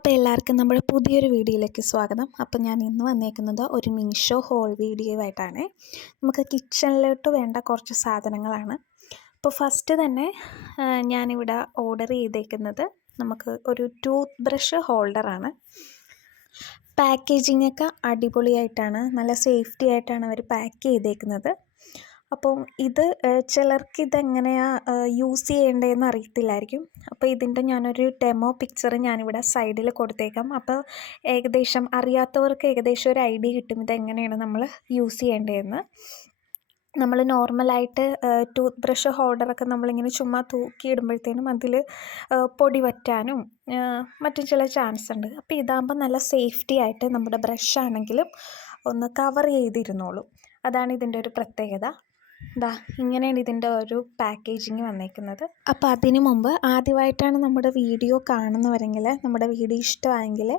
അപ്പോൾ എല്ലാവർക്കും നമ്മുടെ പുതിയൊരു വീഡിയോയിലേക്ക് സ്വാഗതം. അപ്പോൾ ഞാൻ ഇന്ന് വന്നേക്കുന്നത് ഒരു മീഷോ ഹോൾ വീഡിയോ ആയിട്ടാണ് നമുക്ക് കിച്ചണിലോട്ട് വേണ്ട കുറച്ച് സാധനങ്ങളാണ്. അപ്പോൾ ഫസ്റ്റ് തന്നെ ഞാനിവിടെ ഓർഡർ ചെയ്തേക്കുന്നത് നമുക്ക് ഒരു ടൂത്ത് ബ്രഷ് ഹോൾഡറാണ് പാക്കേജിങ്ങൊക്കെ അടിപൊളിയായിട്ടാണ് നല്ല സേഫ്റ്റി ആയിട്ടാണ് അവർ പാക്ക് ചെയ്തേക്കുന്നത്. അപ്പം ഇത് ചിലർക്ക് ഇതെങ്ങനെയാണ് യൂസ് ചെയ്യേണ്ടതെന്ന് അറിയത്തില്ലായിരിക്കും. അപ്പോൾ ഇതിന്റെ ഞാനൊരു ഡെമോ പിക്ചർ ഞാനിവിടെ സൈഡിൽ കൊടുത്തേക്കാം. അപ്പോൾ ഏകദേശം അറിയാത്തവർക്ക് ഏകദേശം ഒരു ഐഡിയ കിട്ടും ഇതെങ്ങനെയാണ് നമ്മൾ യൂസ് ചെയ്യേണ്ടതെന്ന്. നമ്മൾ നോർമലായിട്ട് ടൂത്ത് ബ്രഷ് ഹോൾഡറൊക്കെ നമ്മളിങ്ങനെ ചുമ്മാ തൂക്കിയിടുമ്പോഴത്തേനും അതിൽ പൊടി വറ്റാനും മറ്റും ചില ചാൻസ് ഉണ്ട്. അപ്പോൾ ഇതാകുമ്പോൾ നല്ല സേഫ്റ്റി ആയിട്ട് നമ്മുടെ ബ്രഷ് ആണെങ്കിലും ഒന്ന് കവർ ചെയ്തിരുന്നോളും. അതാണ് ഇതിന്റെ ഒരു പ്രത്യേകത. ദാ ഇങ്ങനെയാണ് ഇതിന്റെ ഒരു പാക്കേജിങ് വന്നേക്കുന്നത്. അപ്പോൾ അതിന് മുമ്പ് ആദ്യമായിട്ടാണ് നമ്മുടെ വീഡിയോ കാണുന്നവരെങ്കിൽ നമ്മുടെ വീഡിയോ ഇഷ്ടമായെങ്കിൽ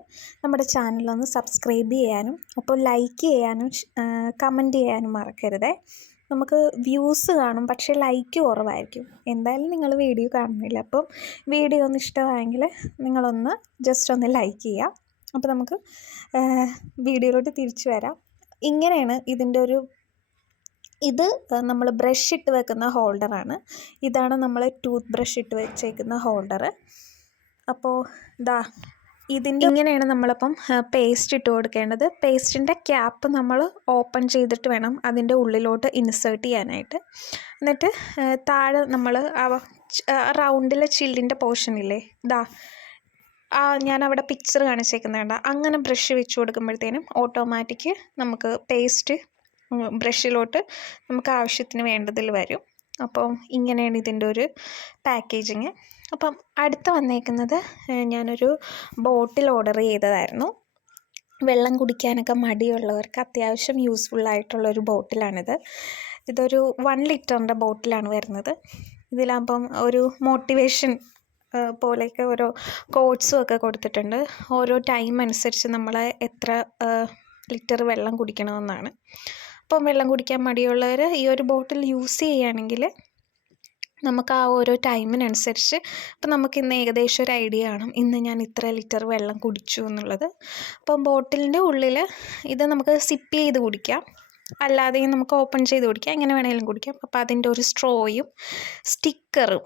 നമ്മുടെ ചാനലൊന്ന് സബ്സ്ക്രൈബ് ചെയ്യാനും അപ്പോൾ ലൈക്ക് ചെയ്യാനും കമന്റ് ചെയ്യാനും മറക്കരുതേ. നമുക്ക് വ്യൂസ് കാണും പക്ഷേ ലൈക്ക് കുറവായിരിക്കും. എന്തായാലും നിങ്ങൾ വീഡിയോ കാണുന്നില്ല. അപ്പം വീഡിയോ ഒന്ന് ഇഷ്ടമായെങ്കിൽ നിങ്ങളൊന്ന് ജസ്റ്റ് ഒന്ന് ലൈക്ക് ചെയ്യുക. അപ്പോൾ നമുക്ക് വീഡിയോയിലോട്ട് തിരിച്ചു വരാം. ഇങ്ങനെയാണ് ഇതിന്റെ ഒരു ഇത് നമ്മൾ ബ്രഷ് ഇട്ട് വെക്കുന്ന ഹോൾഡറാണ് ഇതാണ് നമ്മൾ ടൂത്ത് ബ്രഷ് ഇട്ട് വെച്ചേക്കുന്ന ഹോൾഡർ അപ്പോൾ ദാ ഇതിന്റെ ഇങ്ങനെയാണ് നമ്മളപ്പം പേസ്റ്റ് ഇട്ട് കൊടുക്കേണ്ടത്. പേസ്റ്റിന്റെ ക്യാപ്പ് നമ്മൾ ഓപ്പൺ ചെയ്തിട്ട് വേണം അതിന്റെ ഉള്ളിലോട്ട് ഇൻസേർട്ട് ചെയ്യാനായിട്ട്. എന്നിട്ട് താഴെ നമ്മൾ റൗണ്ടിലെ ചില്ലിന്റെ പോർഷനില്ലേ ദാ ആ ഞാൻ അവിടെ പിക്ചർ കാണിച്ചേക്കുന്നുണ്ട് അങ്ങനെ ബ്രഷ് വെച്ച് കൊടുക്കുമ്പോഴത്തേനും ഓട്ടോമാറ്റിക് നമുക്ക് പേസ്റ്റ് ബ്രഷിലോട്ട് നമുക്ക് ആവശ്യത്തിന് വേണ്ടതിൽ വരും. അപ്പോൾ ഇങ്ങനെയാണ് ഇതിന്റെ ഒരു പാക്കേജിങ്. അപ്പം അടുത്ത് വന്നേക്കുന്നത് ഞാനൊരു ബോട്ടിൽ ഓർഡർ ചെയ്തതായിരുന്നു. വെള്ളം കുടിക്കാനൊക്കെ മടിയുള്ളവർക്ക് അത്യാവശ്യം യൂസ്ഫുൾ ആയിട്ടുള്ളൊരു ബോട്ടിലാണിത്. ഇതൊരു വൺ ലിറ്ററിന്റെ ബോട്ടിലാണ് വരുന്നത്. ഇതിലാകുമ്പം ഒരു മോട്ടിവേഷൻ പോലെയൊക്കെ ഓരോ കോട്സും ഒക്കെ കൊടുത്തിട്ടുണ്ട്. ഓരോ ടൈം അനുസരിച്ച് നമ്മൾ എത്ര ലിറ്റർ വെള്ളം കുടിക്കണമെന്നാണ്. അപ്പം വെള്ളം കുടിക്കാൻ മടിയുള്ളവർ ഈ ഒരു ബോട്ടിൽ യൂസ് ചെയ്യുകയാണെങ്കിൽ നമുക്ക് ആ ഓരോ ടൈമിനനുസരിച്ച് ഇപ്പം നമുക്ക് ഇന്ന് ഏകദേശം ഒരു ഐഡിയ കാണും ഇന്ന് ഞാൻ ഇത്ര ലിറ്റർ വെള്ളം കുടിച്ചു എന്നുള്ളത്. അപ്പം ബോട്ടിലിന്റെ ഉള്ളിൽ ഇത് നമുക്ക് സിപ്പ് ചെയ്ത് കുടിക്കാം. അല്ലാതെയും നമുക്ക് ഓപ്പൺ ചെയ്ത് കുടിക്കാം. എങ്ങനെ വേണമെങ്കിലും കുടിക്കാം. അപ്പോൾ അതിന്റെ ഒരു സ്ട്രോയും സ്റ്റിക്കറും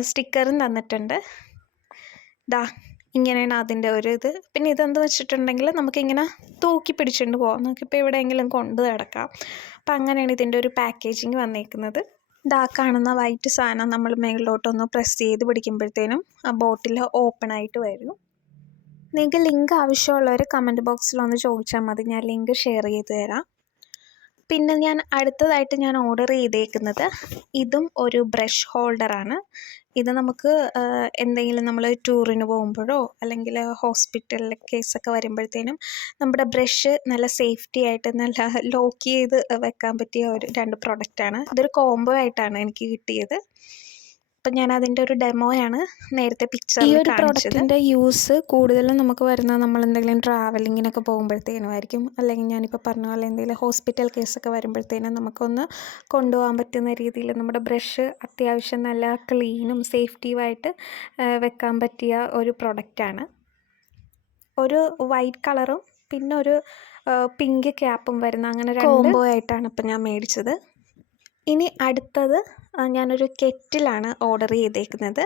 സ്റ്റിക്കറും തന്നിട്ടുണ്ട്. ദാ ഇങ്ങനെയാണ് അതിന്റെ ഒരു ഇത്. പിന്നെ ഇതെന്ത് വെച്ചിട്ടുണ്ടെങ്കിൽ നമുക്കിങ്ങനെ തൂക്കി പിടിച്ചുകൊണ്ട് പോകാം നമുക്കിപ്പോൾ എവിടെയെങ്കിലും കൊണ്ട് നടക്കാം. അപ്പം അങ്ങനെയാണ് ഇതിന്റെ ഒരു പാക്കേജിങ് വന്നേക്കുന്നത്. ഇതാ കാണുന്ന വൈറ്റ് സാധനം നമ്മൾ മേളിലോട്ടൊന്ന് പ്രസ് ചെയ്ത് പിടിക്കുമ്പോഴത്തേനും ആ ബോട്ടിൽ ഓപ്പൺ ആയിട്ട് വരും. നിങ്ങൾക്ക് ലിങ്ക് ആവശ്യമുള്ളവർ കമന്റ് ബോക്സിൽ ഒന്ന് ചോദിച്ചാൽ മതി. ഞാൻ ലിങ്ക് ഷെയർ ചെയ്ത് തരാം. പിന്നെ ഞാൻ അടുത്തതായിട്ട് ഞാൻ ഓർഡർ ചെയ്തേക്കുന്നത് ഇതും ഒരു ബ്രഷ് ഹോൾഡറാണ് ഇത് നമുക്ക് എന്തെങ്കിലും നമ്മൾ ടൂറിന് പോകുമ്പോഴോ അല്ലെങ്കിൽ ഹോസ്പിറ്റലിലെ കേസൊക്കെ വരുമ്പോഴത്തേനും നമ്മുടെ ബ്രഷ് നല്ല സേഫ്റ്റി ആയിട്ട് നല്ല ലോക്ക് ചെയ്ത് വെക്കാൻ പറ്റിയ ഒരു രണ്ട് പ്രൊഡക്റ്റാണ് ഇതൊരു കോംബോ ആയിട്ടാണ് എനിക്ക് കിട്ടിയത്. അപ്പം ഞാൻ അതിന്റെ ഒരു ഡെമോയാണ് നേരത്തെ പിക്ചർ ഈ ഒരു പ്രോഡക്റ്റിന്റെ യൂസ് കൂടുതലും നമുക്ക് വരുന്നത് നമ്മൾ എന്തെങ്കിലും ട്രാവലിങ്ങിനൊക്കെ പോകുമ്പോഴത്തേനും ആയിരിക്കും അല്ലെങ്കിൽ ഞാനിപ്പോൾ പറഞ്ഞ പോലെ എന്തെങ്കിലും ഹോസ്പിറ്റൽ കേസൊക്കെ വരുമ്പോഴത്തേനും നമുക്കൊന്ന് കൊണ്ടുപോകാൻ പറ്റുന്ന രീതിയിൽ നമ്മുടെ ബ്രഷ് അത്യാവശ്യം നല്ല ക്ലീനും സേഫ്റ്റിയുമായിട്ട് വെക്കാൻ പറ്റിയ ഒരു പ്രൊഡക്റ്റാണ് ഒരു വൈറ്റ് കളറും പിന്നെ ഒരു പിങ്ക് ക്യാപ്പും വരുന്ന അങ്ങനെ കോംബോ ആയിട്ടാണ് ഇപ്പം ഞാൻ മേടിച്ചത്. ഇനി അടുത്തത് ഞാനൊരു കെറ്റിലാണ് ഓർഡർ ചെയ്തേക്കുന്നത്.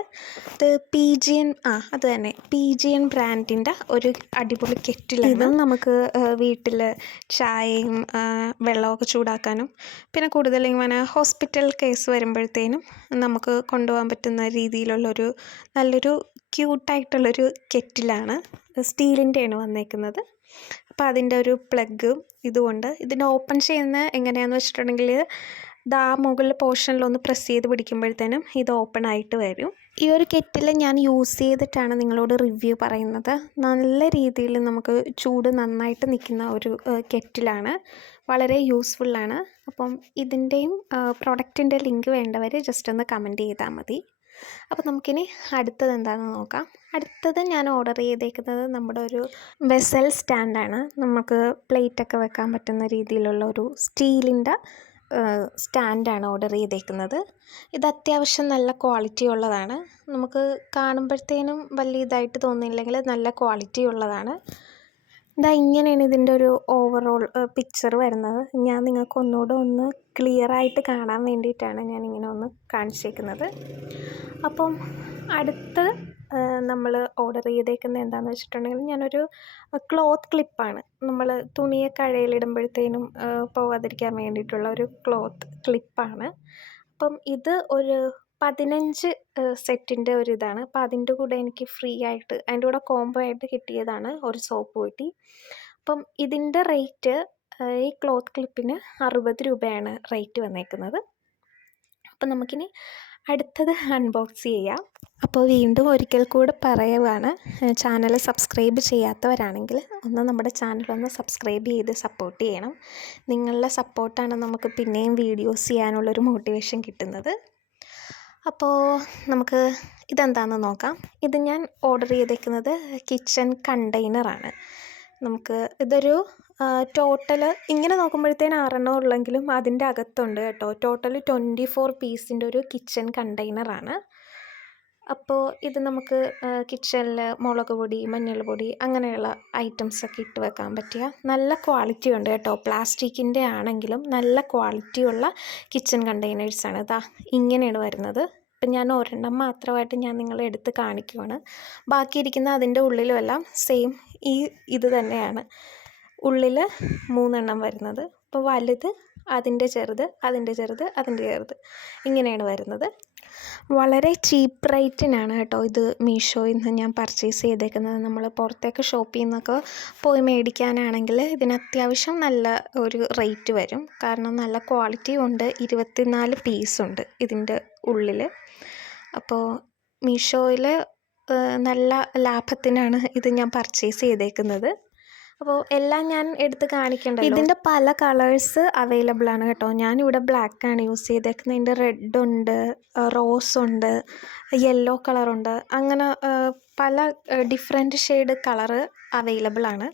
ഇത് പി ജി എൻ ആ അത് തന്നെ. പി ജി എൻ ബ്രാൻഡിന്റെ ഒരു അടിപൊളി കെറ്റിലാണ്. ഇതും നമുക്ക് വീട്ടിൽ ചായയും വെള്ളമൊക്കെ ചൂടാക്കാനും പിന്നെ കൂടുതൽ ഇങ്ങനെ ഹോസ്പിറ്റൽ കേസ് വരുമ്പോഴത്തേനും നമുക്ക് കൊണ്ടുപോകാൻ പറ്റുന്ന രീതിയിലുള്ളൊരു നല്ലൊരു ക്യൂട്ടായിട്ടുള്ളൊരു കെറ്റിലാണ് സ്റ്റീലിന്റെയാണ് വന്നേക്കുന്നത്. അപ്പോൾ അതിന്റെ ഒരു പ്ലഗ് ഇതുകൊണ്ട് ഇതിനെ ഓപ്പൺ ചെയ്യുന്ന എങ്ങനെയാണെന്ന് വെച്ചിട്ടുണ്ടെങ്കിൽ ദാ മുകളിലെ പോർഷനിലൊന്ന് പ്രസ് ചെയ്ത് പിടിക്കുമ്പോഴത്തേനും ഇത് ഓപ്പൺ ആയിട്ട് വരും. ഈ ഒരു കെറ്റിൽ ഞാൻ യൂസ് ചെയ്തിട്ടാണ് നിങ്ങളോട് റിവ്യൂ പറയുന്നത്. നല്ല രീതിയിൽ നമുക്ക് ചൂട് നന്നായിട്ട് നിൽക്കുന്ന ഒരു കെറ്റിലാണ് വളരെ യൂസ്ഫുള്ളാണ് അപ്പം ഇതിന്റെയും പ്രൊഡക്റ്റിന്റെ ലിങ്ക് വേണ്ടവർ ജസ്റ്റ് ഒന്ന് കമന്റ് ചെയ്താൽ മതി. അപ്പോൾ നമുക്കിനി അടുത്തത് എന്താണെന്ന് നോക്കാം. അടുത്തത് ഞാൻ ഓർഡർ ചെയ്തേക്കുന്നത് നമ്മുടെ ഒരു വെസൽ സ്റ്റാൻഡാണ് നമുക്ക് പ്ലേറ്റൊക്കെ വെക്കാൻ പറ്റുന്ന രീതിയിലുള്ള ഒരു സ്റ്റീലിന്റെ സ്റ്റാൻഡാണ് ഓർഡർ ചെയ്തേക്കുന്നത്. ഇത് അത്യാവശ്യം നല്ല ക്വാളിറ്റി ഉള്ളതാണ്. നമുക്ക് കാണുമ്പോഴത്തേനും വലിയ ഇതായിട്ട് തോന്നിയില്ലെങ്കിൽ നല്ല ക്വാളിറ്റി ഉള്ളതാണ്. ഇതാ ഇങ്ങനെയാണ് ഇതിന്റെ ഒരു ഓവറോൾ പിക്ചർ വരുന്നത്. ഞാൻ നിങ്ങൾക്ക് ഒന്നുകൂടെ ഒന്ന് ക്ലിയർ ആയിട്ട് കാണാൻ വേണ്ടിയിട്ടാണ് ഞാൻ ഇങ്ങനെ ഒന്ന് കാണിച്ചേക്കുന്നത്. അപ്പം അടുത്ത് നമ്മൾ ഓർഡർ ചെയ്തേക്കുന്നത് എന്താണെന്ന് വെച്ചിട്ടുണ്ടെങ്കിൽ ഞാനൊരു ക്ലോത്ത് ക്ലിപ്പാണ് നമ്മൾ തുണിയെ കഴയിലിടുമ്പോഴത്തേനും പോകാതിരിക്കാൻ വേണ്ടിയിട്ടുള്ള ഒരു ക്ലോത്ത് ക്ലിപ്പാണ് അപ്പം ഇത് ഒരു പതിനഞ്ച് സെറ്റിന്റെ ഒരു ഇതാണ്. അപ്പം അതിന്റെ കൂടെ എനിക്ക് ഫ്രീ ആയിട്ട് അതിന്റെ കൂടെ കോംബോ ആയിട്ട് കിട്ടിയതാണ് ഒരു സോപ്പ് പെട്ടി അപ്പം ഇതിന്റെ റേറ്റ് ഈ ക്ലോത്ത് ക്ലിപ്പിന് അറുപത് രൂപയാണ് റേറ്റ് വന്നേക്കുന്നത്. അപ്പം നമുക്കിനി അടുത്തത് അൺബോക്സ് ചെയ്യാം. അപ്പോൾ വീണ്ടും ഒരിക്കൽ കൂടെ പറയുവാണ് ചാനൽ സബ്സ്ക്രൈബ് ചെയ്യാത്തവരാണെങ്കിൽ ഒന്ന് നമ്മുടെ ചാനലൊന്ന് സബ്സ്ക്രൈബ് ചെയ്ത് സപ്പോർട്ട് ചെയ്യണം. നിങ്ങളുടെ സപ്പോർട്ടാണ് നമുക്ക് പിന്നെയും വീഡിയോസ് ചെയ്യാനുള്ളൊരു മോട്ടിവേഷൻ കിട്ടുന്നത്. അപ്പോൾ നമുക്ക് ഇതെന്താണെന്ന് നോക്കാം. ഇത് ഞാൻ ഓർഡർ ചെയ്തേക്കുന്നത് കിച്ചൺ കണ്ടെയ്നറാണ് നമുക്ക് ഇതൊരു ടോട്ടൽ ഇങ്ങനെ നോക്കുമ്പോഴത്തേന് ആറെണ്ണം ഉള്ളെങ്കിലും അതിന്റെ അകത്തുണ്ട് കേട്ടോ. ടോട്ടൽ ട്വന്റി ഫോർ പീസിന്റെ ഒരു കിച്ചൺ കണ്ടെയ്നറാണ് അപ്പോൾ ഇത് നമുക്ക് കിച്ചണിൽ മുളക് പൊടി മഞ്ഞൾപ്പൊടി അങ്ങനെയുള്ള ഐറ്റംസൊക്കെ ഇട്ട് വെക്കാൻ പറ്റിയ നല്ല ക്വാളിറ്റി ഉണ്ട് കേട്ടോ. പ്ലാസ്റ്റിക്കിന്റെ ആണെങ്കിലും നല്ല ക്വാളിറ്റിയുള്ള കിച്ചൺ കണ്ടെയ്നേഴ്സാണ് ഇതാ ഇങ്ങനെയാണ് വരുന്നത്. ഇപ്പം ഞാൻ ഒരെണ്ണം മാത്രമായിട്ട് ഞാൻ നിങ്ങളെ എടുത്ത് കാണിക്കുവാണ്. ബാക്കിയിരിക്കുന്ന അതിന്റെ ഉള്ളിലും എല്ലാം സെയിം ഈ ഇത് തന്നെയാണ്. ഉള്ളിൽ മൂന്നെണ്ണം വരുന്നത്. അപ്പോൾ വലുത് അതിന്റെ ചെറുത് അതിന്റെ ചെറുത് അതിന്റെ ചെറുത്. ഇങ്ങനെയാണ് വരുന്നത്. വളരെ ചീപ്പ് റേറ്റിനാണ് കേട്ടോ ഇത് മീഷോയിൽ നിന്ന് ഞാൻ പർച്ചേസ് ചെയ്തേക്കുന്നത്. നമ്മൾ പുറത്തേക്ക് ഷോപ്പിൽ നിന്നൊക്കെ പോയി മേടിക്കാനാണെങ്കിൽ ഇതിന് അത്യാവശ്യം നല്ല ഒരു റേറ്റ് വരും. കാരണം നല്ല ക്വാളിറ്റി ഉണ്ട്. ഇരുപത്തിനാല് പീസുണ്ട് ഇതിന്റെ ഉള്ളിൽ അപ്പോൾ മീഷോയിൽ നല്ല ലാഭത്തിനാണ് ഇത് ഞാൻ പർച്ചേസ് ചെയ്തേക്കുന്നത്. അപ്പോൾ എല്ലാം ഞാൻ എടുത്ത് കാണിക്കേണ്ടത് ഇതിന്റെ പല കളേഴ്സ് അവൈലബിൾ ആണ് കേട്ടോ. ഞാനിവിടെ ബ്ലാക്കാണ് യൂസ് ചെയ്തേക്കുന്നത്. ഇതിന്റെ റെഡ് ഉണ്ട് റോസ് ഉണ്ട് യെല്ലോ കളറുണ്ട് അങ്ങനെ പല ഡിഫറെന്റ് ഷെയ്ഡ് കളറ് അവൈലബിൾ ആണ്.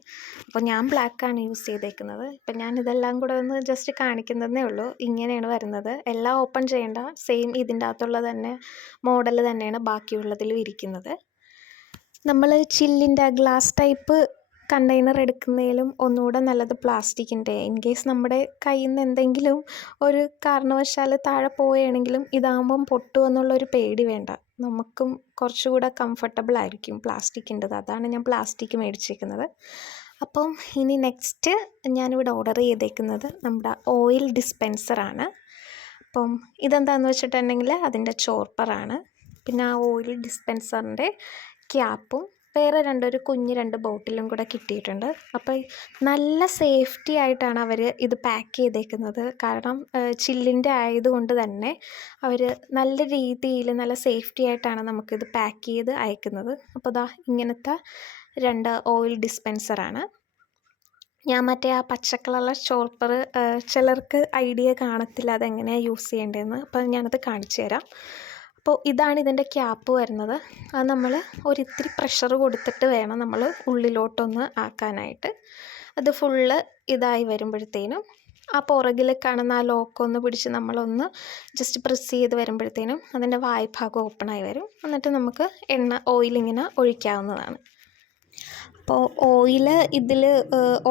അപ്പോൾ ഞാൻ ബ്ലാക്കാണ് യൂസ് ചെയ്തേക്കുന്നത്. ഇപ്പം ഞാൻ ഇതെല്ലാം കൂടെ ഒന്ന് ജസ്റ്റ് കാണിക്കുന്നതേ ഉള്ളൂ. ഇങ്ങനെയാണ് വരുന്നത്. എല്ലാം ഓപ്പൺ ചെയ്യേണ്ട. സെയിം ഇതിന്റെ അകത്തുള്ള തന്നെ മോഡൽ തന്നെയാണ് ബാക്കിയുള്ളതിലും ഇരിക്കുന്നത്. നമ്മൾ ചില്ലിന്റെ ഗ്ലാസ് ടൈപ്പ് കണ്ടെയ്നർ എടുക്കുന്നതിലും ഒന്നുകൂടെ നല്ലത് പ്ലാസ്റ്റിക്കിന്റെ ഇൻ കേസ് നമ്മുടെ കയ്യിൽ നിന്ന് എന്തെങ്കിലും ഒരു കാരണവശാൽ താഴെ പോവുകയാണെങ്കിലും ഇതാകുമ്പം പൊട്ടു എന്നുള്ളൊരു പേടി വേണ്ട. നമുക്കും കുറച്ചുകൂടെ കംഫർട്ടബിൾ ആയിരിക്കും പ്ലാസ്റ്റിക്കിന്റെത് അതാണ് ഞാൻ പ്ലാസ്റ്റിക് മേടിച്ചിരിക്കുന്നത് അപ്പം ഇനി നെക്സ്റ്റ് ഞാനിവിടെ ഓർഡർ ചെയ്തേക്കുന്നത് നമ്മുടെ ഓയിൽ ഡിസ്പെൻസറാണ് അപ്പം ഇതെന്താണെന്ന് വെച്ചിട്ടുണ്ടെങ്കിൽ അതിന്റെ ചോർപ്പറാണ് പിന്നെ ആ ഓയിൽ ഡിസ്പെൻസറിന്റെ ക്യാപ്പും വേറെ രണ്ടൊരു കുഞ്ഞ് രണ്ട് ബോട്ടിലും കൂടെ കിട്ടിയിട്ടുണ്ട്. അപ്പോൾ നല്ല സേഫ്റ്റി ആയിട്ടാണ് അവർ ഇത് പാക്ക് ചെയ്തേക്കുന്നത്. കാരണം ചില്ലിന്റെ ആയതുകൊണ്ട് തന്നെ അവർ നല്ല രീതിയിൽ നല്ല സേഫ്റ്റി ആയിട്ടാണ് നമുക്കിത് പാക്ക് ചെയ്ത് അയക്കുന്നത്. അപ്പോൾ ദാ ഇങ്ങനത്തെ രണ്ട് ഓയിൽ ഡിസ്പെൻസറാണ്. ഞാൻ മറ്റേ ആ പച്ച കളറുള്ള ചോപ്പർ ചിലർക്ക് ഐഡിയ കാണത്തില്ല അതെങ്ങനെയാണ് യൂസ് ചെയ്യേണ്ടതെന്ന്. അപ്പോൾ ഞാനത് കാണിച്ചു തരാം. അപ്പോൾ ഇതാണ് ഇതിന്റെ ക്യാപ്പ് വരുന്നത്. അത് നമ്മൾ ഒരിത്തിരി പ്രഷർ കൊടുത്തിട്ട് വേണം നമ്മൾ ഉള്ളിലോട്ടൊന്ന് ആക്കാനായിട്ട്. അത് ഫുള്ള് ഇതായി വരുമ്പോഴത്തേനും ആ പുറകിൽ കാണുന്ന ആ ലോക്കൊന്ന് പിടിച്ച് നമ്മളൊന്ന് ജസ്റ്റ് പ്രസ് ചെയ്ത് വരുമ്പോഴത്തേനും അതിന്റെ വായ്ഭാഗം ഓപ്പണായി വരും. എന്നിട്ട് നമുക്ക് എണ്ണ ഓയിലിങ്ങനെ ഒഴിക്കാവുന്നതാണ്. അപ്പോൾ ഓയിൽ ഇതിൽ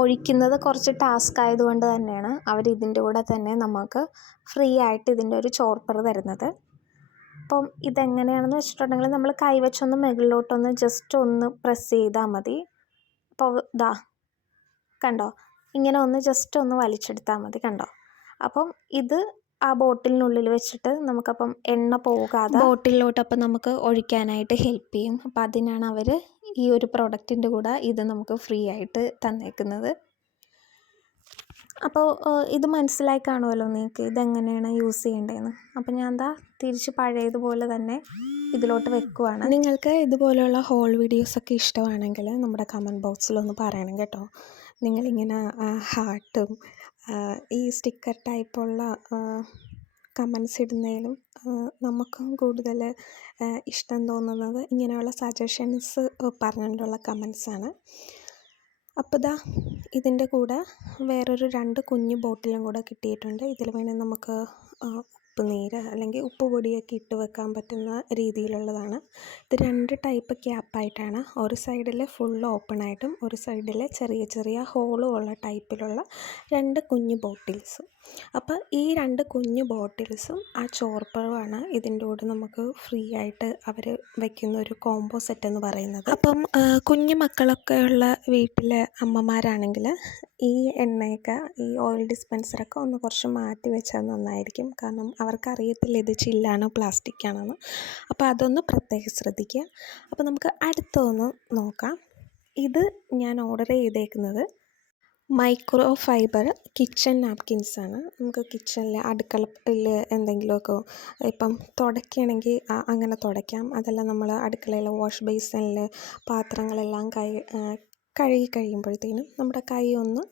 ഒഴിക്കുന്നത് കുറച്ച് ടാസ്ക് ആയതുകൊണ്ട് തന്നെയാണ് അവർ ഇതിന്റെ കൂടെ തന്നെ നമുക്ക് ഫ്രീ ആയിട്ട് ഇതിന്റെ ഒരു ചോർപ്പർ തരുന്നത്. അപ്പം ഇതെങ്ങനെയാണെന്ന് വെച്ചിട്ടുണ്ടെങ്കിൽ നമ്മൾ കൈവച്ചൊന്ന് മുകളിലോട്ടൊന്ന് ജസ്റ്റ് ഒന്ന് പ്രസ് ചെയ്താൽ മതി. അപ്പോൾ ഇതാ കണ്ടോ? ഇങ്ങനെ ഒന്ന് ജസ്റ്റ് ഒന്ന് വലിച്ചെടുത്താൽ മതി കണ്ടോ? അപ്പം ഇത് ആ ബോട്ടിലിനുള്ളിൽ വെച്ചിട്ട് നമുക്കപ്പം എണ്ണ പോകാതെ ബോട്ടിലോട്ട് അപ്പം നമുക്ക് ഒഴിക്കാനായിട്ട് ഹെൽപ്പ് ചെയ്യും. അപ്പം അതിനാണ് അവർ ഈ ഒരു പ്രൊഡക്റ്റിന്റെ കൂടെ ഇത് നമുക്ക് ഫ്രീ ആയിട്ട് തന്നേക്കുന്നത്. അപ്പോൾ ഇത് മനസ്സിലായി കാണുമല്ലോ നിങ്ങൾക്ക് ഇതെങ്ങനെയാണ് യൂസ് ചെയ്യേണ്ടതെന്ന്. അപ്പോൾ ഞാൻ എന്താ തിരിച്ച് പഴയതുപോലെ തന്നെ ഇതിലോട്ട് വെക്കുവാണ്. നിങ്ങൾക്ക് ഇതുപോലെയുള്ള ഹോൾ വീഡിയോസൊക്കെ ഇഷ്ടമാണെങ്കിൽ നമ്മുടെ കമന്റ് ബോക്സിലൊന്ന് പറയണം കേട്ടോ. നിങ്ങളിങ്ങനെ ഹാർട്ടും ഈ സ്റ്റിക്കർ ടൈപ്പുള്ള കമൻസ് ഇടുന്നതിലും നമുക്കും കൂടുതൽ ഇഷ്ടം തോന്നുന്നത് ഇങ്ങനെയുള്ള സജഷൻസ് പറഞ്ഞുകൊണ്ടുള്ള കമൻസാണ് അപ്പോൾ ദാ ഇതിന്റെ കൂടെ വേറൊരു രണ്ട് കുഞ്ഞ് ബോട്ടിലും കൂടെ കിട്ടിയിട്ടുണ്ട്. ഇതിൽ വേണേൽ നമുക്ക് ഉപ്പുനീര് അല്ലെങ്കിൽ ഉപ്പ് പൊടിയൊക്കെ ഇട്ട് വെക്കാൻ പറ്റുന്ന രീതിയിലുള്ളതാണ്. ഇത് രണ്ട് ടൈപ്പ് ക്യാപ്പായിട്ടാണ് ഒരു സൈഡിൽ ഫുൾ ഓപ്പൺ ആയിട്ടും ഒരു സൈഡിൽ ചെറിയ ചെറിയ ഹോളും ഉള്ള ടൈപ്പിലുള്ള രണ്ട് കുഞ്ഞു ബോട്ടിൽസും അപ്പോൾ ഈ രണ്ട് കുഞ്ഞു ബോട്ടിൽസും ആ ചോർപ്പഴമാണ് ഇതിന്റെ കൂടെ നമുക്ക് ഫ്രീ ആയിട്ട് അവർ വയ്ക്കുന്ന ഒരു കോംബോ സെറ്റ് എന്ന് പറയുന്നത്. അപ്പം കുഞ്ഞു മക്കളൊക്കെ ഉള്ള വീട്ടിലെ അമ്മമാരാണെങ്കിൽ ഈ എണ്ണയൊക്കെ ഈ ഓയിൽ ഡിസ്പെൻസറൊക്കെ ഒന്ന് കുറച്ച് മാറ്റി വെച്ചാൽ നന്നായിരിക്കും. കാരണം അവർക്കറിയത്തില്ല ഇത് ചില്ലാണോ പ്ലാസ്റ്റിക് ആണെന്ന് അപ്പോൾ അതൊന്ന് പ്രത്യേകം ശ്രദ്ധിക്കുക. അപ്പോൾ നമുക്ക് അടുത്തൊന്ന് നോക്കാം. ഇത് ഞാൻ ഓർഡർ ചെയ്തേക്കുന്നത് മൈക്രോ ഫൈബർ കിച്ചൺ ആണ് നമുക്ക് കിച്ചണിൽ അടുക്കളയിൽ എന്തെങ്കിലുമൊക്കെ ഇപ്പം തുടയ്ക്കുകയാണെങ്കിൽ അങ്ങനെ തുടയ്ക്കാം. അതല്ല നമ്മൾ അടുക്കളയിൽ വാഷ് ബേസിനിൽ പാത്രങ്ങളെല്ലാം കൈ കഴുകി കഴിയുമ്പോഴത്തേനും നമ്മുടെ കൈ ഒന്ന്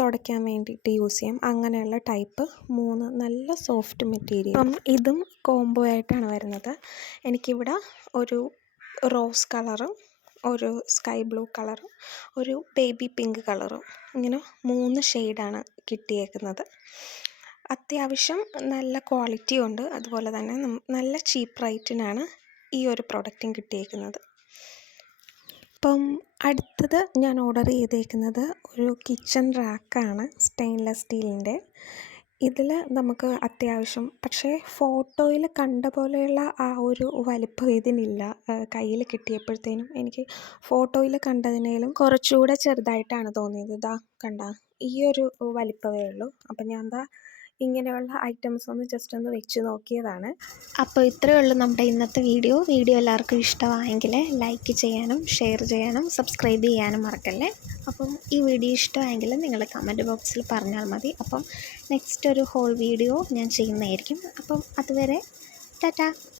തുടയ്ക്കാൻ വേണ്ടിയിട്ട് യൂസ് ചെയ്യാം. അങ്ങനെയുള്ള ടൈപ്പ് മൂന്ന് നല്ല സോഫ്റ്റ് മെറ്റീരിയൽ. അപ്പം ഇതും കോംബോ ആയിട്ടാണ് വരുന്നത്. എനിക്കിവിടെ ഒരു റോസ് കളറും ഒരു സ്കൈ ബ്ലൂ കളറും ഒരു ബേബി പിങ്ക് കളറും ഇങ്ങനെ മൂന്ന് ഷെയ്ഡാണ് കിട്ടിയേക്കുന്നത്. അത്യാവശ്യം നല്ല ക്വാളിറ്റി ഉണ്ട് അതുപോലെ തന്നെ നല്ല ചീപ്പ് റേറ്റിനാണ് ഈ ഒരു പ്രൊഡക്റ്റും കിട്ടിയേക്കുന്നത്. ഇപ്പം അടുത്തത് ഞാൻ ഓർഡർ ചെയ്തേക്കുന്നത് ഒരു കിച്ചൺ റാക്കാണ് സ്റ്റെയിൻലെസ് സ്റ്റീലിന്റെ. ഇതിൽ നമുക്ക് അത്യാവശ്യം പക്ഷേ ഫോട്ടോയിൽ കണ്ട പോലെയുള്ള ആ ഒരു വലിപ്പം ഇതിനില്ല. കയ്യിൽ കിട്ടിയപ്പോഴത്തേനും എനിക്ക് ഫോട്ടോയിൽ കണ്ടതിനേലും കുറച്ചുകൂടെ ചെറുതായിട്ടാണ് തോന്നിയത്. ഇതാ കണ്ട ഈ ഒരു വലിപ്പമേ ഉള്ളൂ. അപ്പം ഞാൻ എന്താ ഇങ്ങനെയുള്ള ഐറ്റംസ് ഒന്ന് ജസ്റ്റ് ഒന്ന് വെച്ച് നോക്കിയതാണ്. അപ്പോൾ ഇത്രയേ ഉള്ളൂ നമ്മുടെ ഇന്നത്തെ വീഡിയോ വീഡിയോ എല്ലാവർക്കും ഇഷ്ടമായെങ്കിൽ ലൈക്ക് ചെയ്യാനും ഷെയർ ചെയ്യാനും സബ്സ്ക്രൈബ് ചെയ്യാനും മറക്കല്ലേ? അപ്പം ഈ വീഡിയോ ഇഷ്ടമായെങ്കിൽ നിങ്ങൾ കമന്റ് ബോക്സിൽ പറഞ്ഞാൽ മതി. അപ്പം നെക്സ്റ്റ് ഒരു ഹോൾ വീഡിയോ ഞാൻ ചെയ്യുന്നതായിരിക്കും. അപ്പം അതുവരെ ടാറ്റാ!